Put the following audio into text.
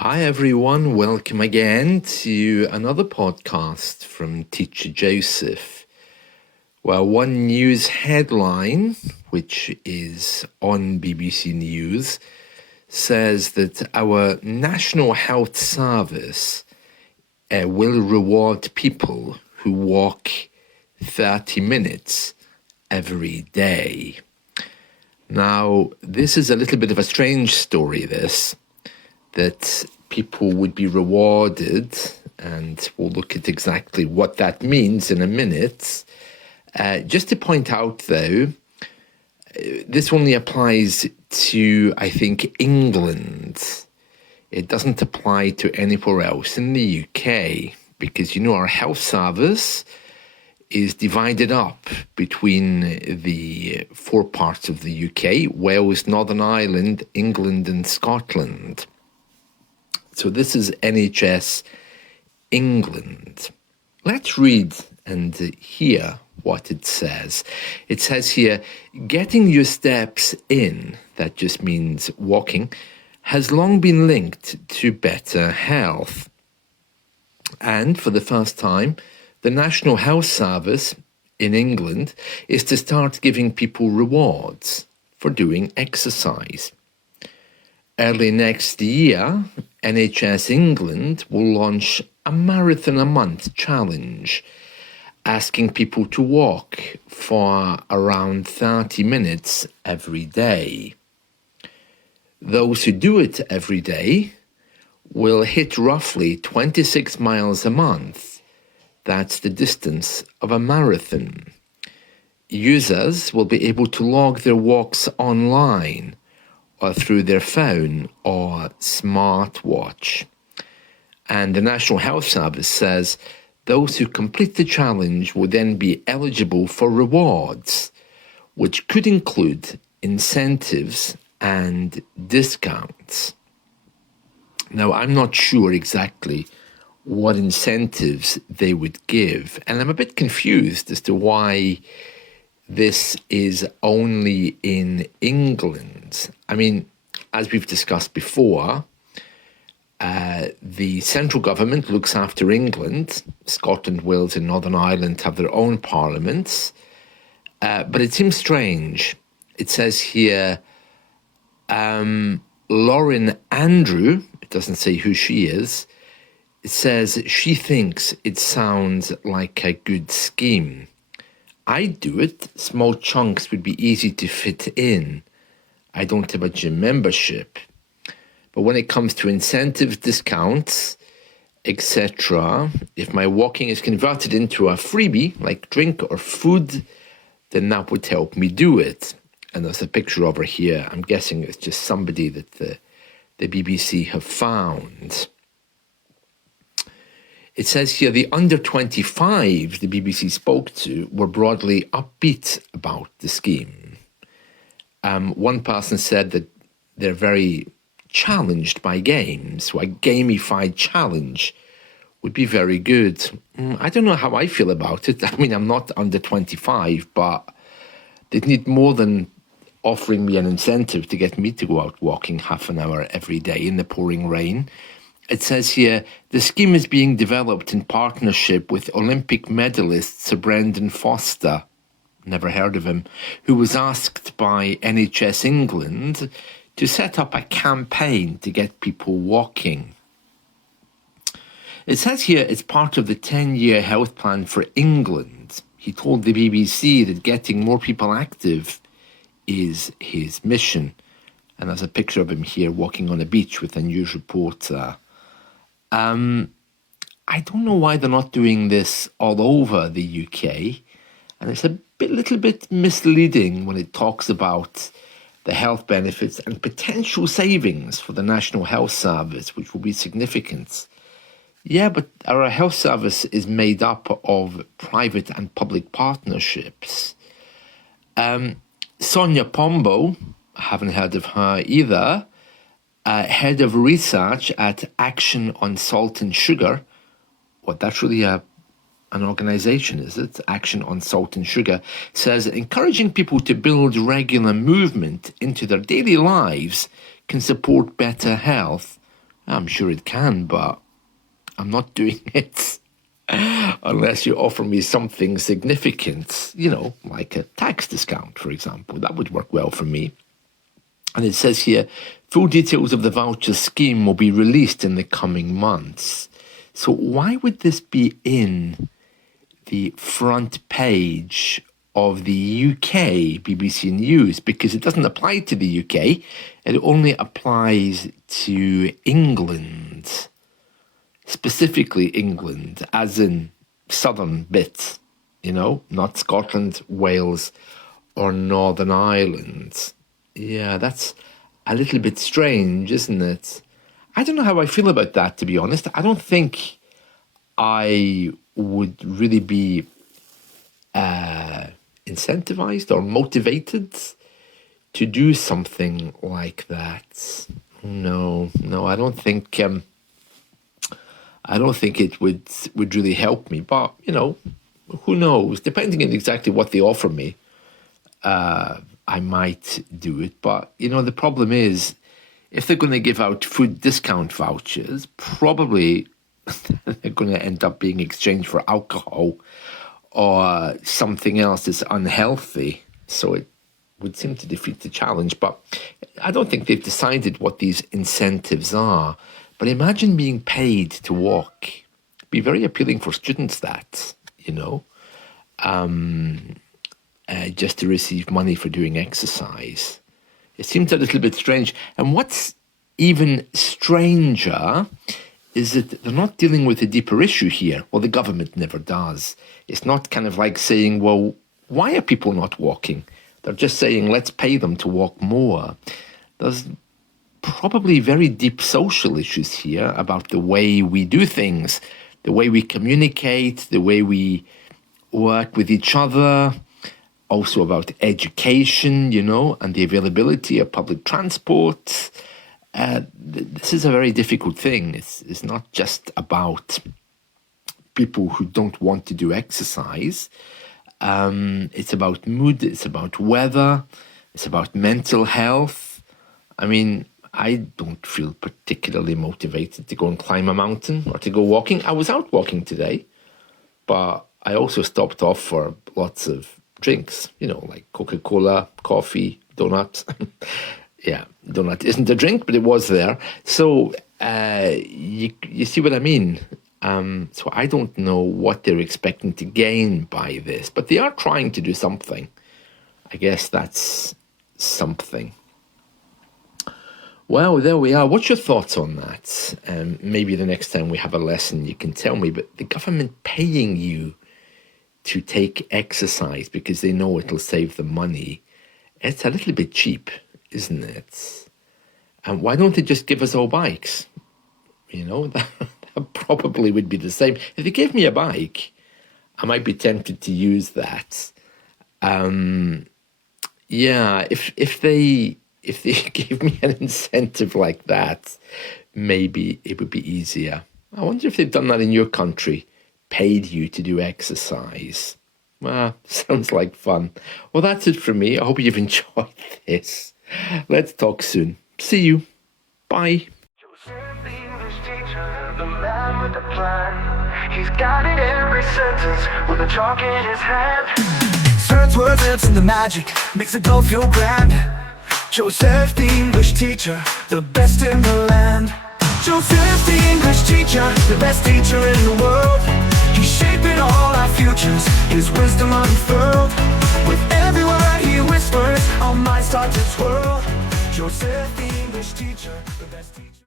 Hi everyone, welcome again to another podcast from Teacher Joseph. Well, one news headline, which is on BBC News, says that our National Health Service will reward people who walk 30 minutes every day. Now, this is a little bit of a strange story, that people would be rewarded, and we'll look at exactly what that means in a minute. Just to point out, though, this only applies to, I think, England. It doesn't apply to anywhere else in the UK, because, our health service is divided up between the four parts of the UK: Wales, Northern Ireland, England and Scotland. So this is NHS England. Let's read and hear what it says. It says here, getting your steps in, that just means walking, has long been linked to better health. And for the first time, the National Health Service in England is to start giving people rewards for doing exercise. Early next year, NHS England will launch a marathon a month challenge, asking people to walk for around 30 minutes every day. Those who do it every day will hit roughly 26 miles a month. That's the distance of a marathon. Users will be able to log their walks online or through their phone or smartwatch. And the National Health Service says those who complete the challenge will then be eligible for rewards, which could include incentives and discounts. Now, I'm not sure exactly what incentives they would give, and I'm a bit confused as to why this is only in England. I mean, as we've discussed before, the central government looks after England. Scotland, Wales and Northern Ireland have their own parliaments. But it seems strange. It says here, Lauren Andrew, it doesn't say who she is, it says she thinks it sounds like a good scheme. I'd do it. Small chunks would be easy to fit in. I don't have a gym membership. But when it comes to incentives, discounts, etc., if my walking is converted into a freebie, like drink or food, then that would help me do it. And there's a picture over here. I'm guessing it's just somebody that the BBC have found. It says here the under 25 the BBC spoke to were broadly upbeat about the scheme. One person said that they're very challenged by games, so a gamified challenge would be very good. I don't know how I feel about it. I mean, I'm not under 25, but they'd need more than offering me an incentive to get me to go out walking half an hour every day in the pouring rain. It says here, the scheme is being developed in partnership with Olympic medalist Sir Brendan Foster, never heard of him, who was asked by NHS England to set up a campaign to get people walking. It says here it's part of the 10-year health plan for England. He told the BBC that getting more people active is his mission. And there's a picture of him here walking on a beach with a news reporter. I don't know why they're not doing this all over the UK. And it's little bit misleading when it talks about the health benefits and potential savings for the National Health Service, which will be significant. Yeah, but our health service is made up of private and public partnerships. Sonia Pombo, I haven't heard of her either, head of research at Action on Salt and Sugar. What, that's really an organisation, is it? Action on Salt and Sugar says encouraging people to build regular movement into their daily lives can support better health I'm sure it can, but I'm not doing it unless you offer me something significant, like a tax discount, for example. That would work well for me. And it says here, full details of the voucher scheme will be released in the coming months. So why would this be in the front page of the UK BBC News? Because it doesn't apply to the UK. It only applies to England. Specifically England, as in southern bits, not Scotland, Wales, or Northern Ireland. Yeah, that's a little bit strange, isn't it? I don't know how I feel about that, to be honest. I don't think I would really be incentivized or motivated to do something like that. No, I don't think it would really help me. But who knows? Depending on exactly what they offer me, I might do it. But the problem is, if they're going to give out food discount vouchers, probably they're going to end up being exchanged for alcohol or something else that's unhealthy. So it would seem to defeat the challenge. But I don't think they've decided what these incentives are. But imagine being paid to walk. It'd be very appealing for students, that, just to receive money for doing exercise. It seems a little bit strange. And what's even stranger is that they're not dealing with a deeper issue here. Well, the government never does. It's not kind of like saying, well, why are people not walking? They're just saying, let's pay them to walk more. There's probably very deep social issues here about the way we do things, the way we communicate, the way we work with each other, also about education, and the availability of public transport. This is a very difficult thing. It's not just about people who don't want to do exercise. It's about mood, it's about weather, it's about mental health. I mean, I don't feel particularly motivated to go and climb a mountain or to go walking. I was out walking today, but I also stopped off for lots of drinks, like Coca-Cola, coffee, donuts. Yeah, donut isn't a drink, but it was there. So you see what I mean? So I don't know what they're expecting to gain by this, but they are trying to do something. I guess that's something. Well, there we are. What's your thoughts on that? Maybe the next time we have a lesson you can tell me, but the government paying you to take exercise because they know it'll save them money, it's a little bit cheap, isn't it? And why don't they just give us all bikes? That probably would be the same. If they gave me a bike, I might be tempted to use that. Yeah, if they gave me an incentive like that, maybe it would be easier. I wonder if they've done that in your country, paid you to do exercise. Well, sounds like fun. Well, that's it from me. I hope you've enjoyed this. Let's talk soon. See you. Bye. He's got it every sentence with a chalk in his hand. Certain words and the magic makes it all feel grand. Joseph, the English teacher, the best in the land. Joseph, the English teacher, the best teacher in the world. He's shaping all our futures, his wisdom unfurled. With every word he whispers, our minds start to twirl. Joseph, the English teacher.